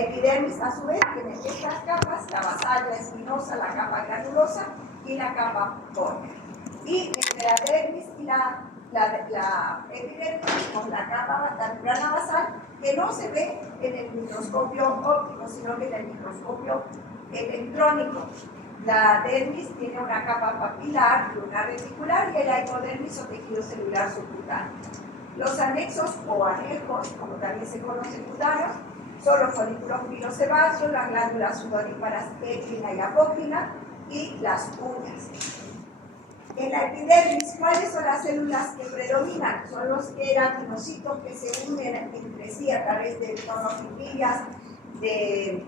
epidermis, a su vez, tiene estas capas, la basal, la espinosa, la capa granulosa y la capa córnea. Y entre la dermis y la epidermis tenemos la capa, la membrana basal, que no se ve en el microscopio óptico, sino que en el microscopio electrónico. La dermis tiene una capa papilar y una reticular, y el hipodermis o tejido celular subcutáneo. Los anexos o anejos, como también se conocen cutáneos, son los folículos pilosebáceos, las glándulas sudoríparas écrina y apócrina y las uñas. En la epidermis, ¿cuáles son las células que predominan? Son los queratinocitos que se unen entre sí a través de tonofilias, de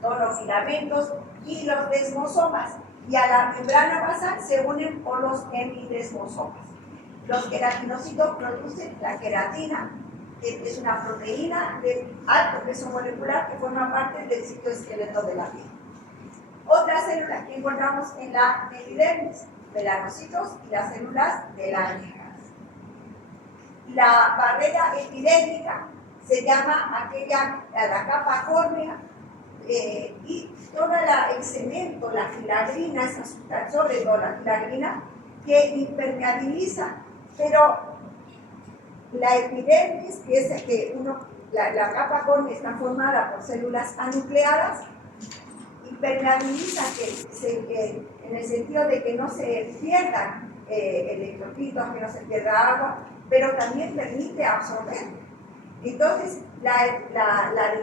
tonofilamentos y los desmosomas. Y a la membrana basal se unen por los hemidesmosomas. Los queratinocitos producen la queratina, que es una proteína de alto peso molecular que forma parte del citoesqueleto de la piel. Otras células que encontramos en la epidermis, melanocitos y las células de Langerhans. La barrera epidérmica se llama la capa córnea, y todo el cemento, la filagrina, esa sustancia, sobre todo la filagrina, que impermeabiliza, pero la epidermis, que es que la capa córnea está formada por células anucleadas, impermeabiliza en el sentido de que no se pierdan electrolitos, que no se pierda agua, pero también permite absorber. Entonces, la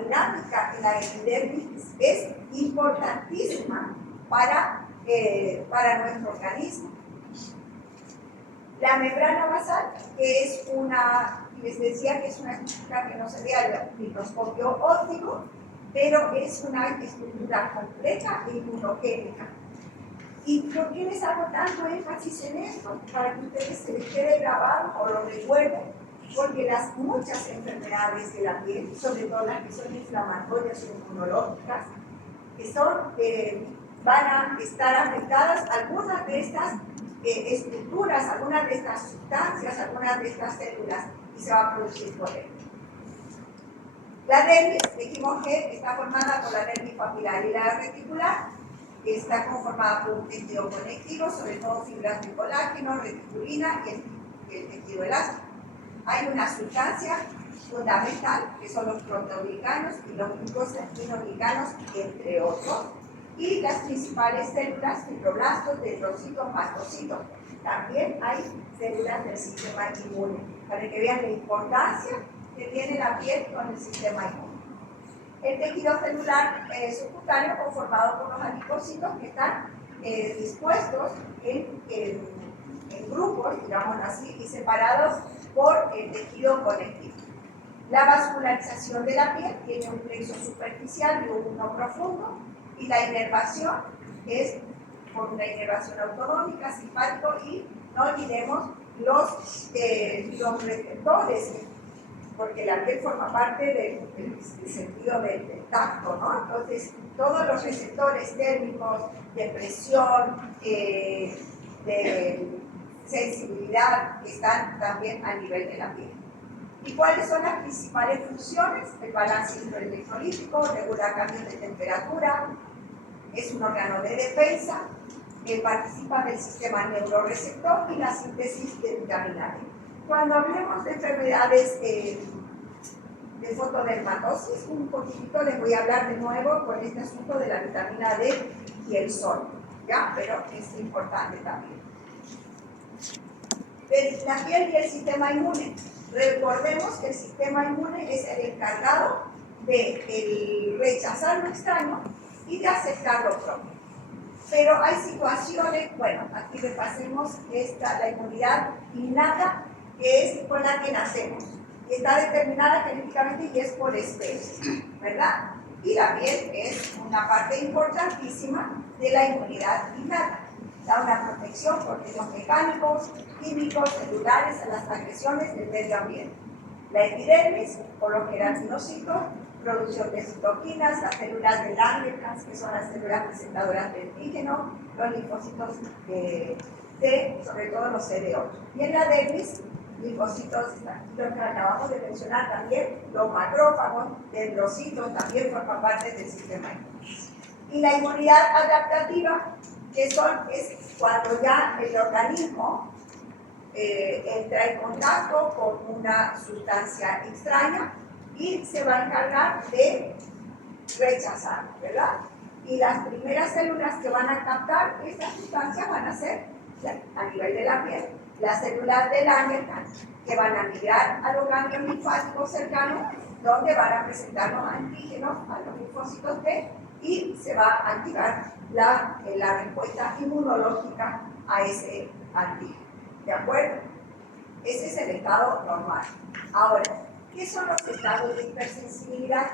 dinámica en la epidermis es importantísima para nuestro organismo. La membrana basal, que es les decía que es una estructura que no se ve al microscopio óptico, pero es una estructura compleja e inmunogénica. ¿Y por qué les hago tanto énfasis en esto? Para que ustedes se les quede grabado o lo recuerden, porque muchas enfermedades de la piel, sobre todo las que son inflamatorias o inmunológicas, van a estar afectadas algunas de estas estructuras, algunas de estas sustancias, algunas de estas células, y se va a producir por él. La dermis, dijimos que está formada por la dermis papilar y la reticular, que está conformada por un tejido conectivo, sobre todo fibras de colágeno, reticulina y el tejido elástico. Hay una sustancia fundamental, que son los proteoglicanos y los glucosaminoglicanos, entre otros, y las principales células, fibroblastos, dendrocitos, mastocitos. También hay células del sistema inmune, para que vean la importancia que tiene la piel con el sistema inmune. El tejido celular subcutáneo, conformado por los adipocitos que están dispuestos en grupos, digamos así, y separados por el tejido conectivo. La vascularización de la piel tiene un plexo superficial y uno profundo, y la inervación es por una inervación autonómica, simpático, y no olvidemos los receptores, porque la piel forma parte del sentido del tacto, ¿no? Entonces, todos los receptores térmicos, de presión, de sensibilidad, que están también a nivel de la piel. ¿Y cuáles son las principales funciones? El balance hidroelectrolítico, regula cambios de temperatura, es un órgano de defensa, participa del sistema neuroreceptor y la síntesis de vitamina D. Cuando hablemos de enfermedades de fotodermatosis, un poquitito les voy a hablar de nuevo con este asunto de la vitamina D y el sol, ¿ya? Pero es importante también. La piel y el sistema inmune. Recordemos que el sistema inmune es el encargado de rechazar lo extraño y de aceptar lo propio. Pero hay situaciones, bueno, aquí repasemos la inmunidad innata, que es con la que nacemos. Y está determinada genéticamente y es por especie, ¿verdad? Y la piel es una parte importantísima de la inmunidad innata. Da una protección por medios mecánicos, químicos, celulares a las agresiones del medio ambiente. La epidermis, por los queratinocitos, producción de citoquinas, las células de Langerhans, que son las células presentadoras de antígeno, los linfocitos T, sobre todo los CD8. Y en la dermis, linfocitos, los que acabamos de mencionar también, los macrófagos, dendrocitos también forman parte del sistema inmune. Y la inmunidad adaptativa, es cuando ya el organismo entra en contacto con una sustancia extraña y se va a encargar de rechazarla, ¿verdad? Y las primeras células que van a captar esta sustancia van a ser a nivel de la piel, las células de Langerhans, que van a migrar a los ganglios linfáticos cercanos, donde van a presentar los antígenos a los linfocitos T y se va a activar la respuesta inmunológica a ese antígeno. ¿De acuerdo? Ese es el estado normal. Ahora, ¿qué son los estados de hipersensibilidad?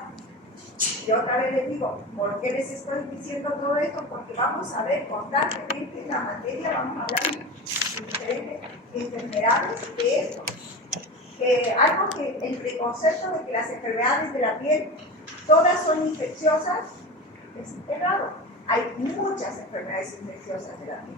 Yo otra vez les digo, ¿por qué les estoy diciendo todo esto? Porque vamos a ver constantemente en la materia, vamos a hablar de diferentes enfermedades de esto. Algo que el preconcepto de que las enfermedades de la piel todas son infecciosas es errado. Hay muchas enfermedades infecciosas de la piel,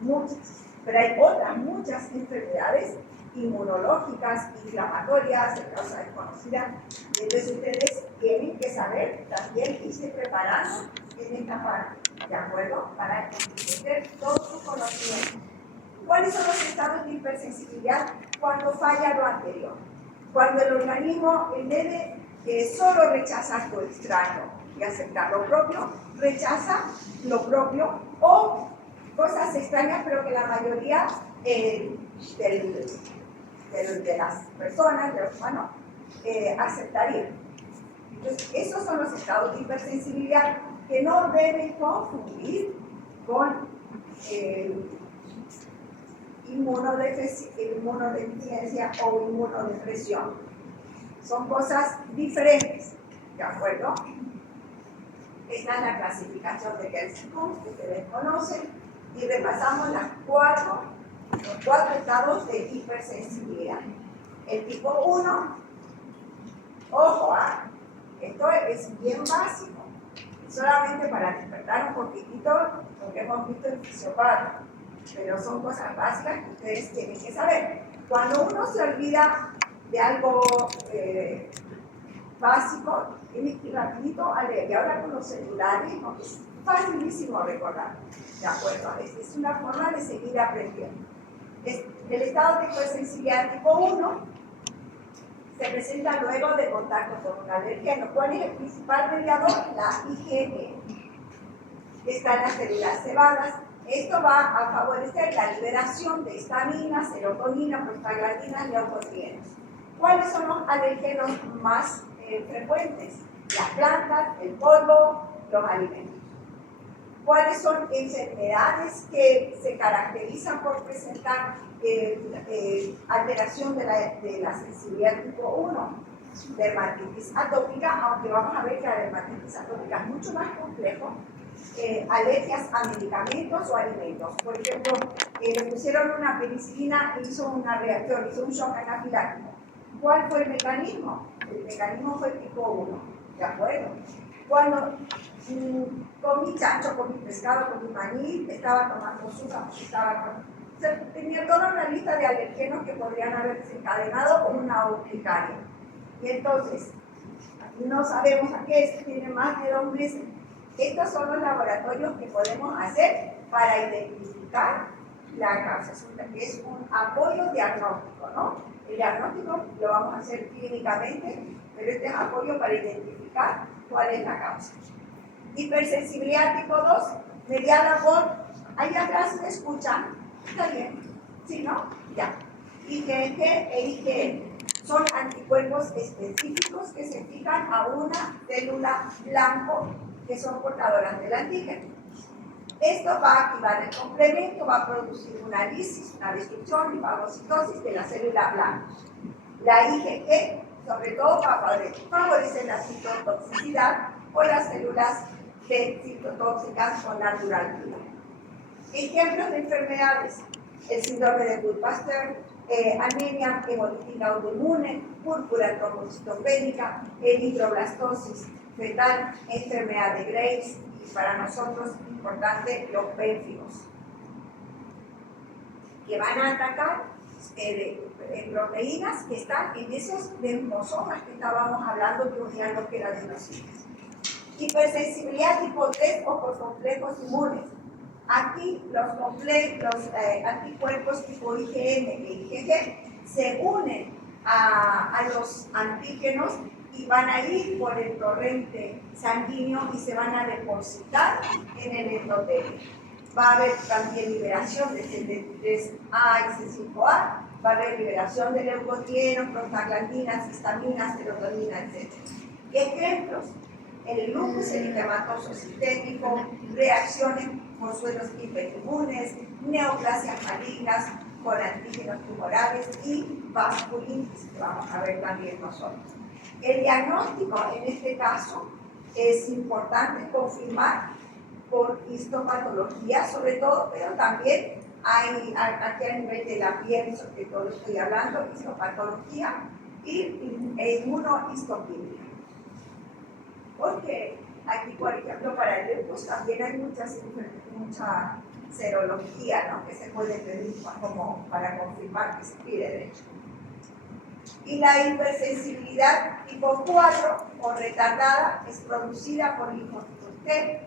muchas, pero hay otras muchas enfermedades inmunológicas, inflamatorias, de causa desconocida. Entonces ustedes tienen que saber también irse preparando en esta parte, ¿de acuerdo? Para entender todo su conocimiento. ¿Cuáles son los estados de hipersensibilidad? Cuando falla lo anterior. Cuando el organismo, en vez de solo rechazar lo extraño y aceptar lo propio, rechaza lo propio o cosas extrañas, pero que la mayoría de las personas, de los humanos, aceptarían. Entonces, esos son los estados de hipersensibilidad que no deben confundir con inmunodeficiencia o inmunodepresión. Son cosas diferentes, ¿de acuerdo? Esta es la clasificación de Kelsen-Kunz, que ustedes conocen, y repasamos los cuatro estados de hipersensibilidad. El tipo 1, ojo, esto es bien básico, solamente para despertar un poquitito lo que hemos visto en fisiopatía, pero son cosas básicas que ustedes tienen que saber. Cuando uno se olvida de algo básico, tiene que ir rapidito a leer. Y ahora con los celulares, ¿no? Es facilísimo recordar, ¿de acuerdo? Es una forma de seguir aprendiendo. El estado de hipersensibilidad tipo 1 se presenta luego de contacto con un alergeno. ¿Cuál es el principal mediador? La IgE. Están las células cebadas. Esto va a favorecer la liberación de histamina, serotonina, prostaglandinas, leucotrienos. ¿Cuáles son los alergenos más frecuentes? Las plantas, el polvo, los alimentos. ¿Cuáles son enfermedades que se caracterizan por presentar alteración de la sensibilidad tipo 1? Dermatitis atópica, aunque vamos a ver que la dermatitis atópica es mucho más complejo. Alergias a medicamentos o alimentos. Por ejemplo, le pusieron una penicilina e hizo una reacción, hizo un shock anafiláctico. ¿Cuál fue el mecanismo? El mecanismo fue tipo 1, ¿de acuerdo? Cuando comí chancho, comí pescado, comí maní, estaba tomando azúcar, tenía toda una lista de alergenos que podrían haber desencadenado una urticaria. Y entonces, no sabemos a qué es, tiene más de 2 meses. Estos son los laboratorios que podemos hacer para identificar la causa. Es un apoyo diagnóstico, ¿no? El diagnóstico lo vamos a hacer clínicamente, pero este es apoyo para identificar cuál es la causa. Hipersensibilidad tipo 2, mediada por, ahí atrás me escuchan, está bien, ¿sí, no? Ya. IgG e IgM son anticuerpos específicos que se fijan a una célula blanco que son portadoras del antígeno. Esto va a activar el complemento, va a producir una lisis, una destrucción y fagocitosis de la célula blanca. La IgG, sobre todo, va a favorecer la citotoxicidad o las células citotóxicas con natural vida. Ejemplos de enfermedades: el síndrome de Wood-Pasteur, anemia hemolítica autoinmune, púrpura trombocitopénica, eritroblastosis fetal, enfermedad de Graves y para nosotros importante los pérfidos, que van a atacar proteínas que están en esos desmosomas que estábamos hablando, que unían lo que era de los hijos. Hipersensibilidad tipo 3 o por complejos inmunes. Aquí los anticuerpos tipo IgM e IgG se unen a los antígenos y van a ir por el torrente sanguíneo y se van a depositar en el endotelio. Va a haber también liberación de C3A y C5A, va a haber liberación de leucotrienos, prostaglandinas, histaminas, serotonina, etc. Ejemplos: el lupus eritematoso sistémico, reacciones por suelos hiperinmunes, neoplasias malignas con antígenos tumorales y vasculitis, que vamos a ver también nosotros. El diagnóstico, en este caso, es importante confirmar por histopatología sobre todo, pero también hay aquí a nivel de la piel, sobre todo estoy hablando, histopatología y inmunohistoquímica. Porque aquí, por ejemplo, para el lupus también hay mucha serología, ¿no?, que se puede pedir como para confirmar que se pide derecho. Y la hipersensibilidad tipo 4 o retardada es producida por linfocitos T.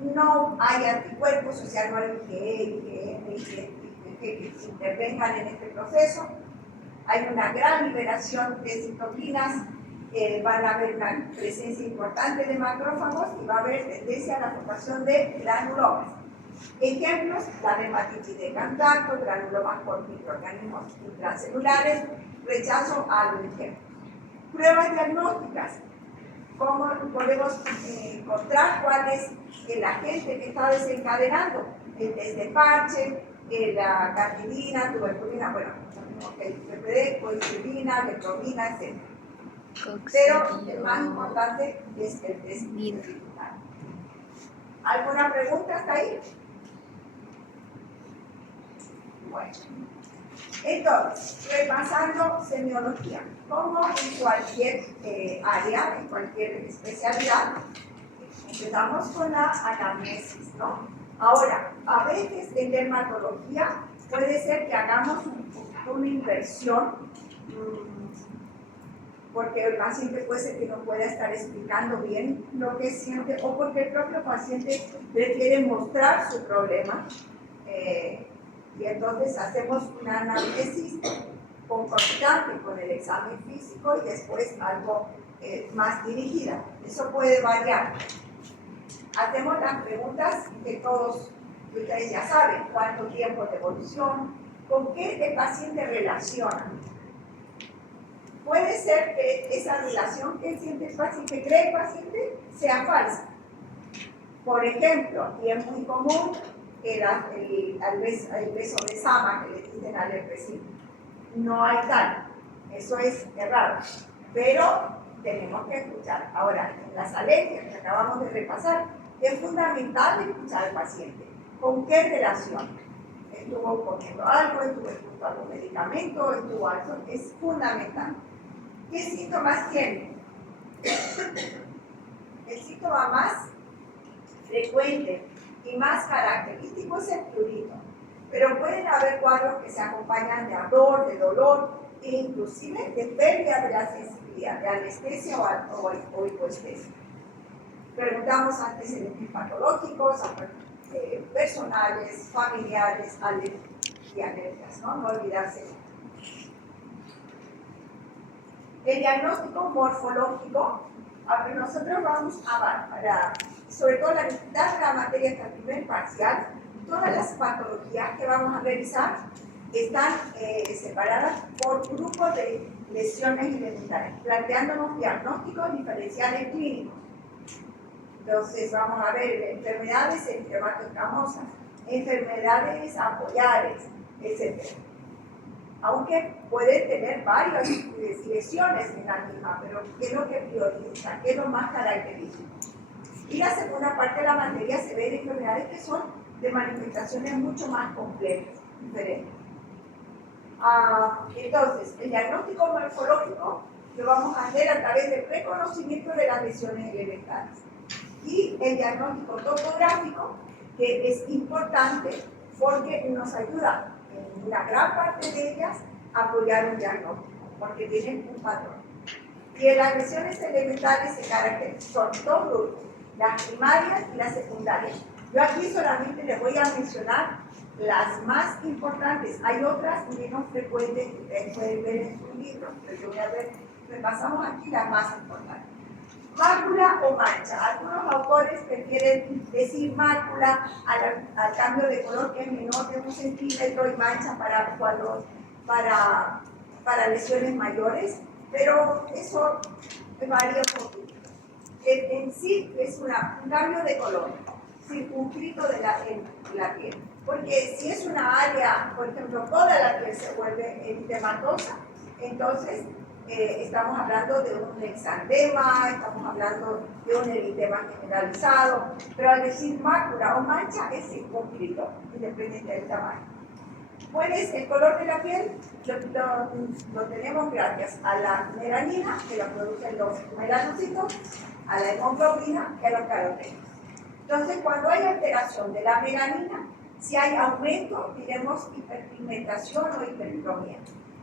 No hay anticuerpos, o sea, no hay IgE, IgM, que intervengan en este proceso. Hay una gran liberación de citoquinas, van a haber una presencia importante de macrófagos y va a haber tendencia a la formación de granulomas. Ejemplos: la dermatitis de contacto, granulomas por microorganismos intracelulares, rechazo a los ejemplos. Pruebas diagnósticas: ¿cómo podemos encontrar cuál es el agente que está desencadenando? El test de Parche, la carnidina, tuberculina, bueno, el PPD, coincidina, leptomina, etc. Pero el más importante es el test digital. ¿Alguna pregunta hasta ahí? Bueno, entonces, repasando semiología, como en cualquier área, en cualquier especialidad, empezamos con la anamnesis, ¿no? Ahora, a veces en dermatología puede ser que hagamos una inversión, porque el paciente puede ser que no pueda estar explicando bien lo que siente, o porque el propio paciente prefiere mostrar su problema, y entonces hacemos una anamnesis concomitante con el examen físico y después algo más dirigida. Eso puede variar. Hacemos las preguntas que todos ustedes ya saben: cuánto tiempo de evolución, con qué el paciente relaciona. Puede ser que esa relación que siente el paciente, que cree el paciente, sea falsa. Por ejemplo, y es muy común el beso de Sama que le dicen al leprosino. No hay tal, eso es errado, pero tenemos que escuchar. Ahora, en las alergias que acabamos de repasar, es fundamental escuchar al paciente. ¿Con qué relación? ¿Estuvo comiendo algo? ¿Estuvo expuesto a algún medicamento? ¿Estuvo algo? Es fundamental. ¿Qué síntomas tiene? El síntoma más frecuente y más característico es el prurito, pero pueden haber cuadros que se acompañan de ardor, de dolor e inclusive de pérdida de la sensibilidad, de anestesia o hipoestesia. Preguntamos antecedentes patológicos, personales, familiares, y alergias, ¿no? No olvidarse. El diagnóstico morfológico, aunque nosotros vamos a sobre todo la materia hasta el primer parcial, todas las patologías que vamos a revisar están separadas por grupos de lesiones identitarias, planteándonos diagnósticos diferenciales clínicos. Entonces vamos a ver enfermedades eritematoescamosas, enfermedades apoyares, etc. Aunque pueden tener varias lesiones en la misma, pero ¿qué es lo que prioriza? ¿Qué es lo más característico? Y la segunda parte de la materia se ve de enfermedades que son de manifestaciones mucho más complejas, diferentes. Entonces, el diagnóstico morfológico lo vamos a hacer a través del reconocimiento de las lesiones elementales. Y el diagnóstico topográfico, que es importante porque nos ayuda en una gran parte de ellas, apoyar un diagnóstico, porque tienen un patrón. Y en las lesiones elementales se caracterizan dos grupos, las primarias y las secundarias. Yo aquí solamente les voy a mencionar las más importantes. Hay otras menos frecuentes que ustedes pueden ver en sus libros, pero yo voy a ver, repasamos aquí las más importantes. Mácula o mancha. Algunos autores prefieren decir mácula al cambio de color que es menor de 1 centímetro y mancha para lesiones mayores, pero eso varía un poquito. En sí es un cambio de color circunscrito de la piel. Porque si es una área, por ejemplo, toda la piel se vuelve eritematosa, entonces estamos hablando de un exantema, estamos hablando de un eritema generalizado, pero al decir mácula o mancha es circunscrito, independiente del tamaño. Pues el color de la piel lo tenemos gracias a la melanina, que lo producen los melanocitos, a la hemoglobina y a los carotenos. Entonces, cuando hay alteración de la melanina, si hay aumento, diremos hiperpigmentación o hipercromía.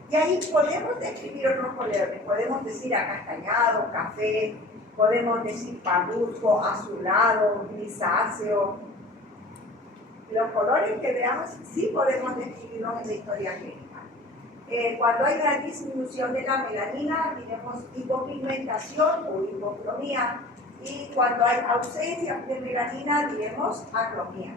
Y ahí podemos describir otros colores, podemos decir acastañado, café, podemos decir parduzco, azulado, grisáceo. Los colores que veamos sí podemos describirlos en la historia clínica. Cuando hay una disminución de la melanina, diremos hipopigmentación o hipocromía. Y cuando hay ausencia de melanina, diremos acromía.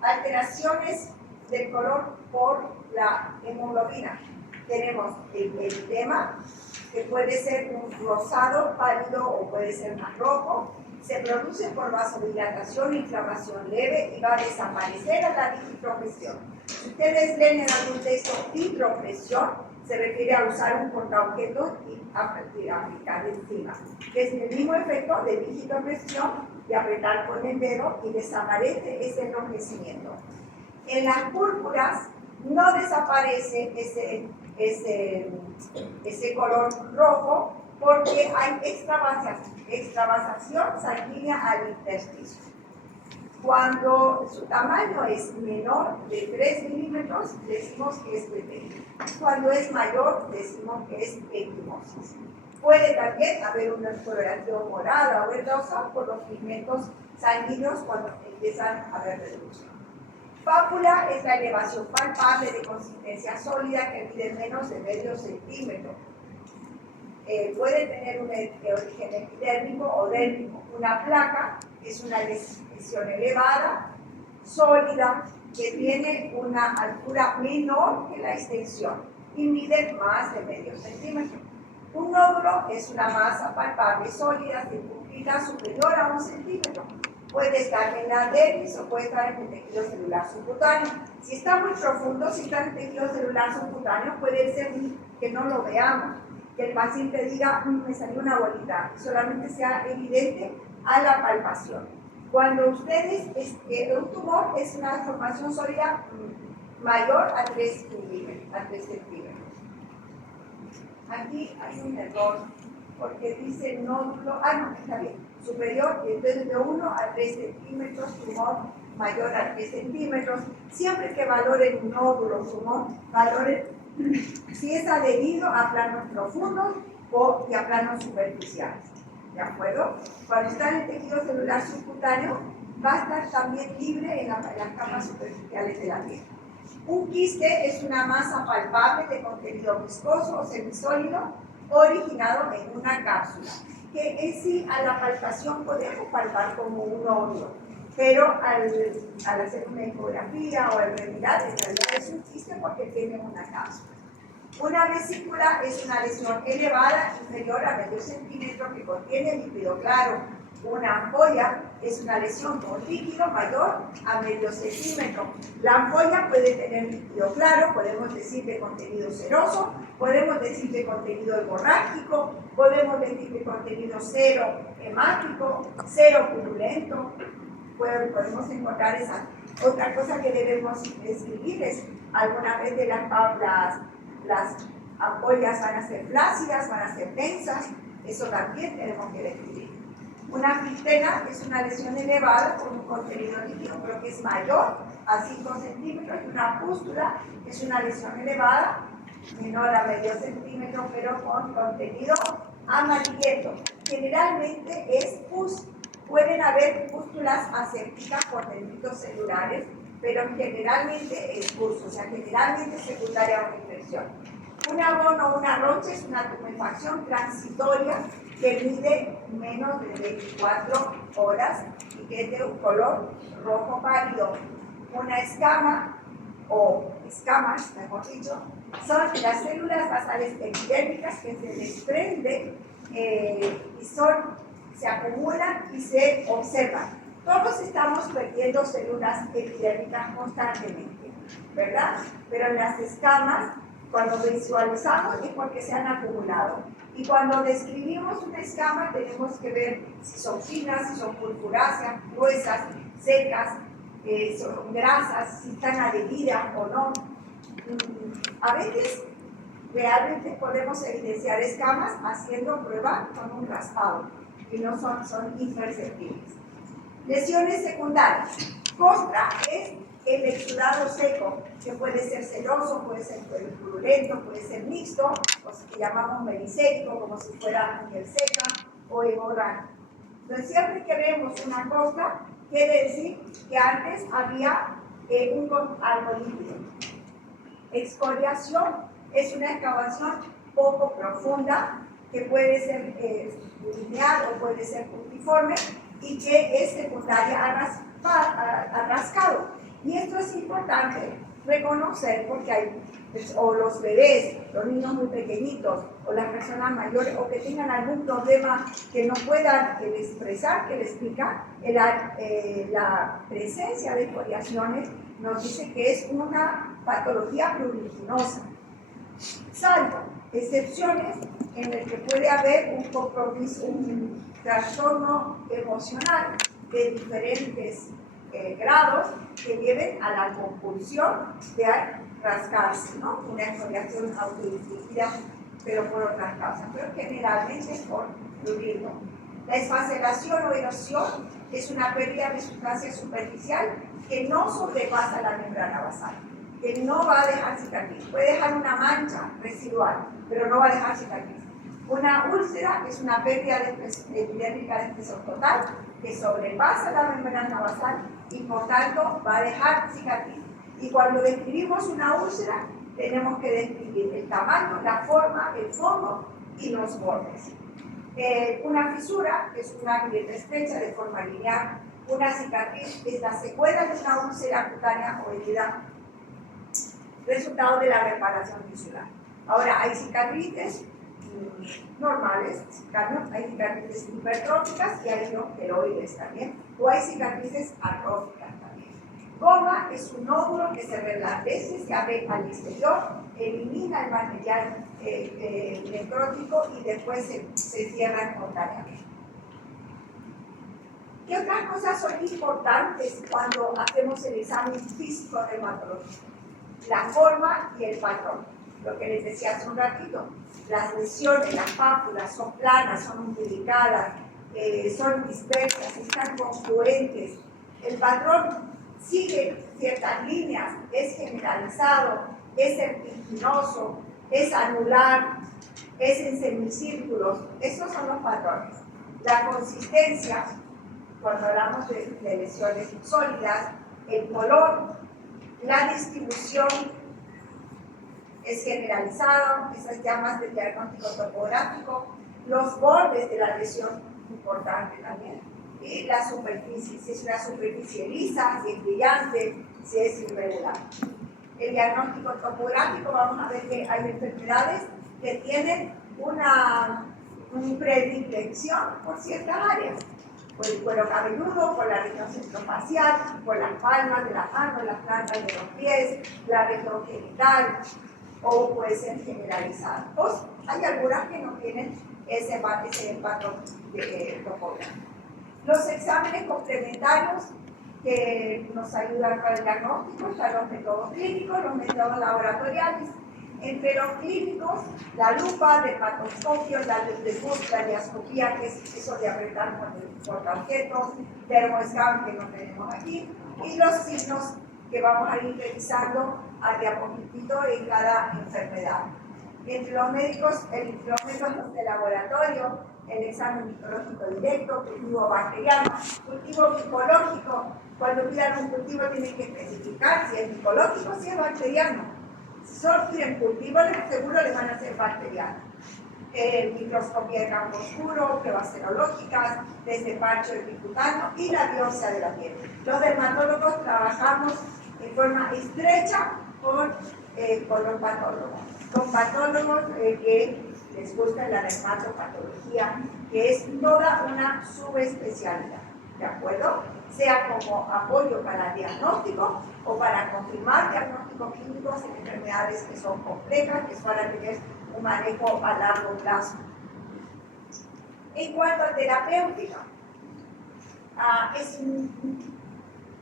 Alteraciones del color por la hemoglobina. Tenemos el eritema, que puede ser un rosado pálido o puede ser más rojo. Se produce por vasodilatación e inflamación leve y va a desaparecer a la dihidropresión. Si ustedes leen en algún texto hidropresión, se refiere a usar un portaobjetos y aplicar encima. Es el mismo efecto de dihidropresión, de apretar con el dedo y desaparece ese enrojecimiento. En las púrpuras no desaparece ese color rojo porque hay extravasación sanguínea al intersticio. Cuando su tamaño es menor de 3 milímetros, decimos que es pepético. Cuando es mayor, decimos que es equimosis. Puede también haber una coloración morada o verdosa por los pigmentos sanguíneos cuando empiezan a haber reducción. Pápula es la elevación palpable de consistencia sólida que mide menos de medio centímetro. Puede tener un origen epidérmico o dérmico. Una placa es una lesión elevada, sólida, que tiene una altura menor que la extensión y mide más de medio centímetro. Un nódulo es una masa palpable sólida, circunscrita superior a 1 centímetro. Puede estar en la dermis o puede estar en el tejido celular subcutáneo. Si está muy profundo, si está en el tejido celular subcutáneo, puede ser que no lo veamos, que el paciente diga, me salió una bolita, y solamente sea evidente a la palpación. Cuando ustedes, un tumor es una formación sólida mayor a 3 centímetros. Aquí hay un error, porque dice nódulo, no, está bien, superior, entonces de 1 a 3 centímetros, tumor mayor a 3 centímetros. Siempre que valoren un nódulo, tumor, valoren si es adherido a planos profundos o a planos superficiales. ¿De acuerdo? Cuando está en el tejido celular subcutáneo, va a estar también libre en las capas superficiales de la piel. Un quiste es una masa palpable de contenido viscoso o semisólido originado en una cápsula, que en sí a la palpación podemos palpar como un nódulo, pero al hacer una ecografía o al remirar, en realidad es un quiste porque tiene una cápsula. Una vesícula es una lesión elevada inferior a medio centímetro que contiene líquido claro. Una ampolla es una lesión con líquido mayor a medio centímetro. La ampolla puede tener líquido claro, podemos decir de contenido seroso, podemos decir de contenido hemorrágico, podemos decir de contenido cero hemático, cero purulento. Podemos encontrar esa. Otra cosa que debemos describir es alguna vez de las ampollas van a ser flácidas, van a ser densas, eso también tenemos que describir. Una filtena es una lesión elevada con un contenido líquido, pero que es mayor a 5 centímetros, y una pústula es una lesión elevada, menor a medio centímetro, pero con contenido amarillento. Generalmente es pus. Pueden haber pústulas asépticas por dendritos celulares, pero generalmente es pus, o sea, generalmente secundaria a una infección. Un abono o una roncha es una tumefacción transitoria que mide menos de 24 horas y que es de un color rojo pálido. Una escama, o escamas, mejor dicho, son las células basales epidérmicas que se desprenden y se acumulan y se observan. Todos estamos perdiendo células epidérmicas constantemente, ¿verdad? Pero en las escamas, cuando visualizamos es porque se han acumulado. Y cuando describimos una escama tenemos que ver si son finas, si son purpuráceas, gruesas, secas, son grasas, si están adheridas o no. A veces realmente podemos evidenciar escamas haciendo prueba con un raspado y no son imperceptibles. Lesiones secundarias. Costra es el exudado seco, que puede ser celoso, puede ser purulento, puede ser mixto, o que llamamos merisérico, como si fuera piel seca o hemorrágico. Entonces, siempre que vemos una costra, quiere decir que antes había algo líquido. Excoriación es una excavación poco profunda, que puede ser lineal o puede ser puntiforme y que es secundaria a rascado. Y esto es importante reconocer porque hay, o los bebés, los niños muy pequeñitos, o las personas mayores, o que tengan algún problema que no puedan expresar, que les explica, la presencia de excoriaciones nos dice que es una patología pruriginosa. Salvo excepciones en el que puede haber un compromiso, un trastorno emocional de diferentes grados que lleven a la compulsión de rascarse, ¿no? Una excoriación autoinfligida, pero por otras causas, pero generalmente es por prurigno. La esfacelación o erosión es una pérdida de sustancia superficial que no sobrepasa la membrana basal, que no va a dejar cicatriz. Puede dejar una mancha residual, pero no va a dejar cicatriz. Una úlcera es una pérdida epidérmica de espesor total que sobrepasa la membrana basal y por tanto va a dejar cicatriz. Y cuando describimos una úlcera, tenemos que describir el tamaño, la forma, el fondo y los bordes. Una fisura es una grieta estrecha de forma lineal. Una cicatriz es la secuela de una úlcera cutánea o herida, resultado de la reparación tisular. Ahora, hay cicatrices normales, hay cicatrices hipertróficas y hay keloides también, o hay cicatrices atróficas también. Goma es un nódulo que se reblandece, se abre al exterior, elimina el material necrótico y después se cierra espontáneamente. ¿Qué otras cosas son importantes cuando hacemos el examen físico reumatológico? La forma y el patrón. Lo que les decía hace un ratito, las lesiones, las pápulas son planas, son umbilicadas, son dispersas, están confluentes. El patrón sigue ciertas líneas, es generalizado, es serpiginoso, es anular, es en semicírculos. Esos son los patrones. La consistencia, cuando hablamos de lesiones sólidas, el color, la distribución es generalizado, esas llamas del diagnóstico topográfico, los bordes de la lesión, importante también, y la superficie, si es una superficie lisa, si es brillante, si es irregular. El diagnóstico topográfico, vamos a ver que hay enfermedades que tienen una predilección por ciertas áreas, por el cuero cabelludo, por la región centrofacial, por las palmas de las manos, las plantas de los pies, la región genital, o puede ser generalizada. Pues hay algunas que no tienen ese patrón topográfico. Los exámenes complementarios que nos ayudan para el diagnóstico están los métodos clínicos, los métodos laboratoriales. Entre los clínicos, la lupa, dermatoscopio, la diascopía, que es eso de apretar con el portaobjetos, termoscan, que no tenemos aquí, y los signos que vamos a ir revisando a diapositivo en cada enfermedad. Entre los médicos, los métodos de laboratorio, el examen micrológico directo, cultivo bacteriano, cultivo micológico. Cuando pidan un cultivo tienen que especificar si es micológico o si es bacteriano. Si solo quieren cultivo, seguro les van a hacer bacteriano. Microscopía de campo oscuro, pruebas serológicas, despacho epicutano y la biopsia de la piel. Los dermatólogos trabajamos en forma estrecha con los patólogos. Son patólogos que les gusta la dermatopatología, que es toda una subespecialidad, ¿de acuerdo? Sea como apoyo para diagnóstico o para confirmar diagnósticos clínicos en enfermedades que son complejas, que es para tener un manejo a largo plazo. En cuanto a terapéutica,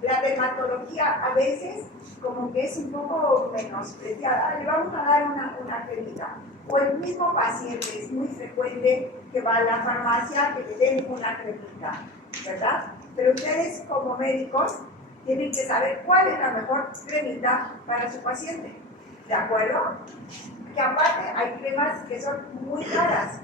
la dermatología a veces como que es un poco menospreciada. Le vamos a dar una cremita. O el mismo paciente, es muy frecuente que va a la farmacia que le den una cremita, ¿verdad? Pero ustedes como médicos tienen que saber cuál es la mejor cremita para su paciente, ¿de acuerdo? Que aparte hay cremas que son muy caras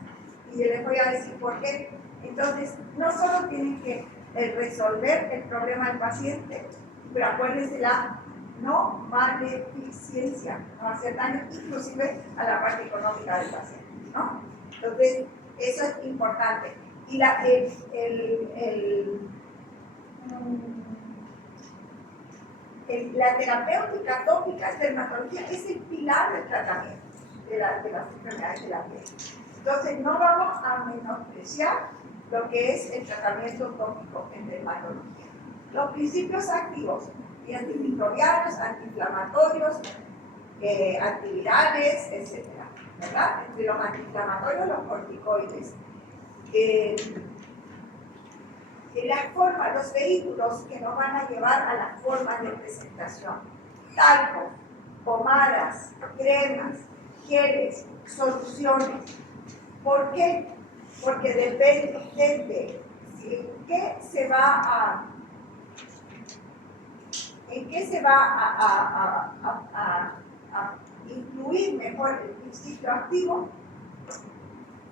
y les voy a decir por qué. Entonces, no solo tienen que resolver el problema del paciente, pero acuérdense la no maleficencia, no hacer daño inclusive a la parte económica del paciente, ¿no? Entonces, eso es importante. Y la terapéutica tópica, dermatología, es el pilar del tratamiento de las enfermedades de la piel. Entonces, no vamos a menospreciar lo que es el tratamiento tópico en dermatología. Los principios activos, antimicrobianos, antiinflamatorios, antivirales, etc. ¿Verdad? Entre los antiinflamatorios, los corticoides. Los vehículos que nos van a llevar a las formas de presentación. Talcos, pomadas, cremas, geles, soluciones. ¿Por qué? Porque depende de en qué se va a incluir mejor el principio activo,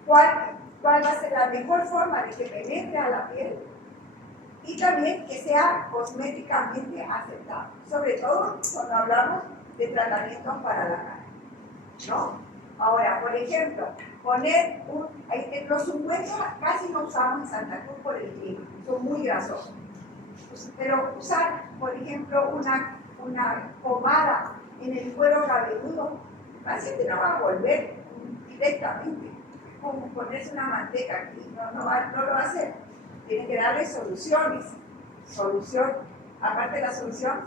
cuál va a ser la mejor forma de que penetre a la piel y también que sea cosméticamente aceptable, sobre todo cuando hablamos de tratamientos para la cara, ¿no? Ahora, por ejemplo, poner los ungüentos casi no usamos en Santa Cruz por el clima, son muy grasosos. Pero usar, por ejemplo, una pomada en el cuero cabelludo, el paciente no va a volver directamente, como ponerse una manteca aquí, no lo va a hacer. Tiene que darle soluciones. Solución, aparte de la solución,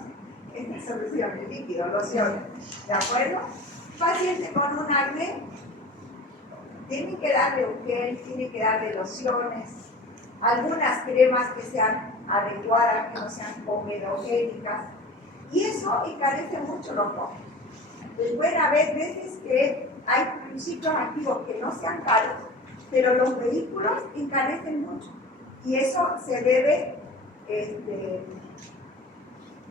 es la solución, el líquido, lociones. ¿De acuerdo? Paciente con un acné, tiene que darle un gel, tiene que darle lociones, algunas cremas que sean adecuadas, que no sean comedogénicas, y eso encarece mucho los costos. Pues puede haber veces que hay principios activos que no sean caros, pero los vehículos encarecen mucho, y eso se debe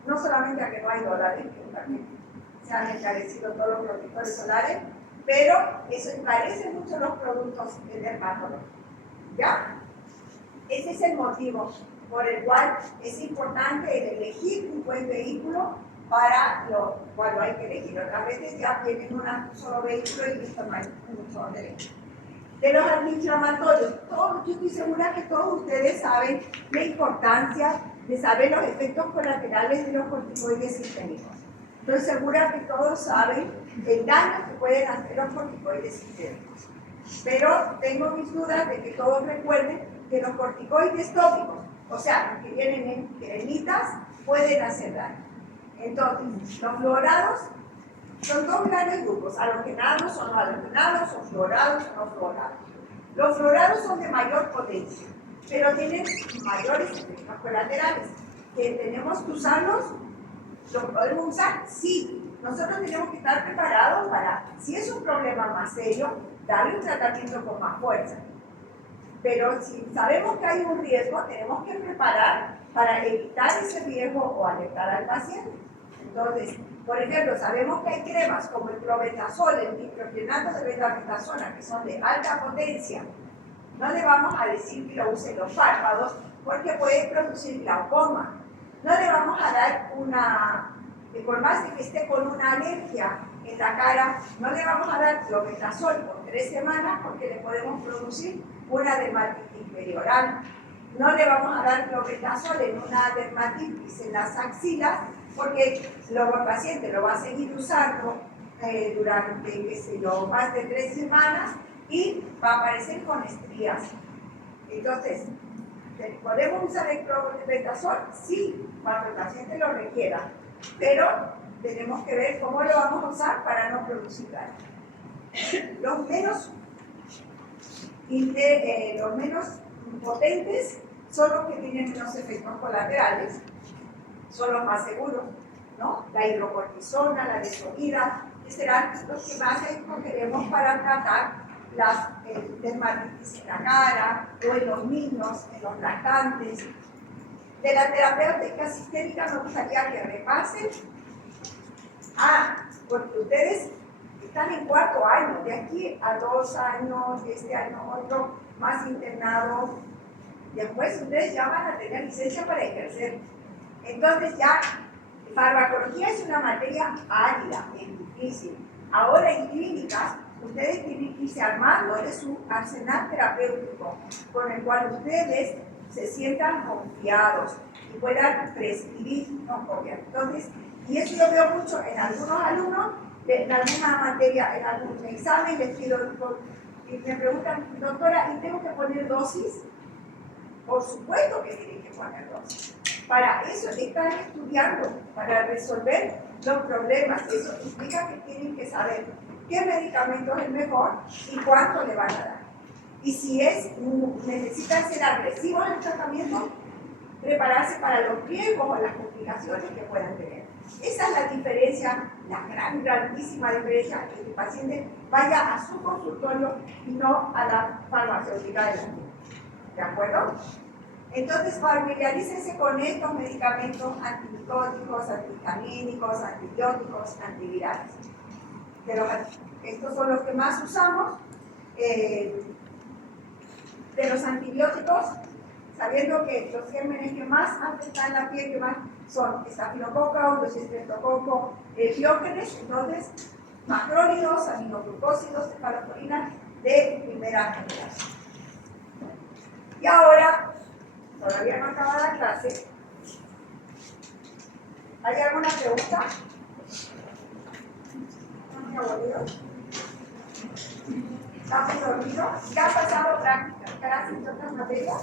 no solamente a que no hay dólares, que también se han encarecido todos los protectores solares, pero eso encarece mucho los productos de dermatología. ¿Ya? Ese es el motivo por el cual es importante el elegir un buen vehículo para cuando hay que elegir. Otras veces ya tienen un solo vehículo y listo, no hay mucho donde elegir. De los antiinflamatorios, yo estoy segura que todos ustedes saben la importancia de saber los efectos colaterales de los corticoides sistémicos. Estoy segura que todos saben el daño que pueden hacer los corticoides sistémicos. Pero tengo mis dudas de que todos recuerden que los corticoides tópicos, o sea, los que vienen en cremitas, pueden hacer daño. Entonces, los fluorados son dos grandes grupos, halogenados o no halogenados, o fluorados o no fluorados. Los fluorados son de mayor potencia, pero tienen mayores efectos colaterales. ¿Que tenemos que usarlos? ¿Lo podemos usar? Sí, nosotros tenemos que estar preparados para, si es un problema más serio, darle un tratamiento con más fuerza. Pero si sabemos que hay un riesgo, tenemos que preparar para evitar ese riesgo o alertar al paciente. Entonces, por ejemplo, sabemos que hay cremas como el clobetasol, el diclofenaco de betabetasona, que son de alta potencia. No le vamos a decir que lo use en los párpados porque puede producir glaucoma. No le vamos a dar por más de que esté con una alergia en la cara, no le vamos a dar clobetasol por 3 semanas porque le podemos producir una dermatitis perioral. No le vamos a dar clobetasol en una dermatitis en las axilas porque el paciente lo va a seguir usando durante, qué sé yo, más de 3 semanas y va a aparecer con estrías. Entonces, ¿podemos usar el clobetasol? Sí, cuando el paciente lo requiera, pero tenemos que ver cómo lo vamos a usar para no producir daño. Los menos potentes son los que tienen menos efectos colaterales, son los más seguros, ¿no? La hidrocortisona, la desoída, que serán los que más escogeremos para tratar las dermatitis en la cara o en los niños, en los lactantes. De la terapéutica sistémica me gustaría que repasen. Porque ustedes están en 4º año, de aquí a 2 años, este año otro más internado. Después ustedes ya van a tener licencia para ejercer. Entonces ya, farmacología es una materia árida, es difícil. Ahora en clínicas, ustedes tienen que irse armando de su arsenal terapéutico, con el cual ustedes se sientan confiados y puedan prescribir con confianza. Entonces, y eso lo veo mucho en algunos alumnos, en alguna materia, en algún examen, les pido, y me preguntan, doctora, ¿y tengo que poner dosis? Por supuesto que tienen que poner dosis. Para eso están estudiando, para resolver los problemas. Eso implica que tienen que saber qué medicamento es el mejor y cuánto le van a dar. Y si necesitan ser agresivos en el tratamiento, prepararse para los riesgos o las complicaciones que puedan tener. Esa es la diferencia, la grandísima diferencia, que el paciente vaya a su consultorio y no a la farmacéutica de la clínica. ¿De acuerdo? Entonces, familiarícense con estos medicamentos antimicóticos, antihistamínicos, antibióticos, antivirales. Estos son los que más usamos. De los antibióticos, sabiendo que los gérmenes que más afectan la piel, que más son estafilococo, los estreptococo, biógenes, entonces macrólidos, aminoglucósidos, cefaloporinas de primera generación. Y ahora, todavía no acaba la clase. ¿Hay alguna pregunta? ¿No me aburrido? ¿Está muy dormido? ¿Ya ha pasado práctica? ¿Clases de otras materias?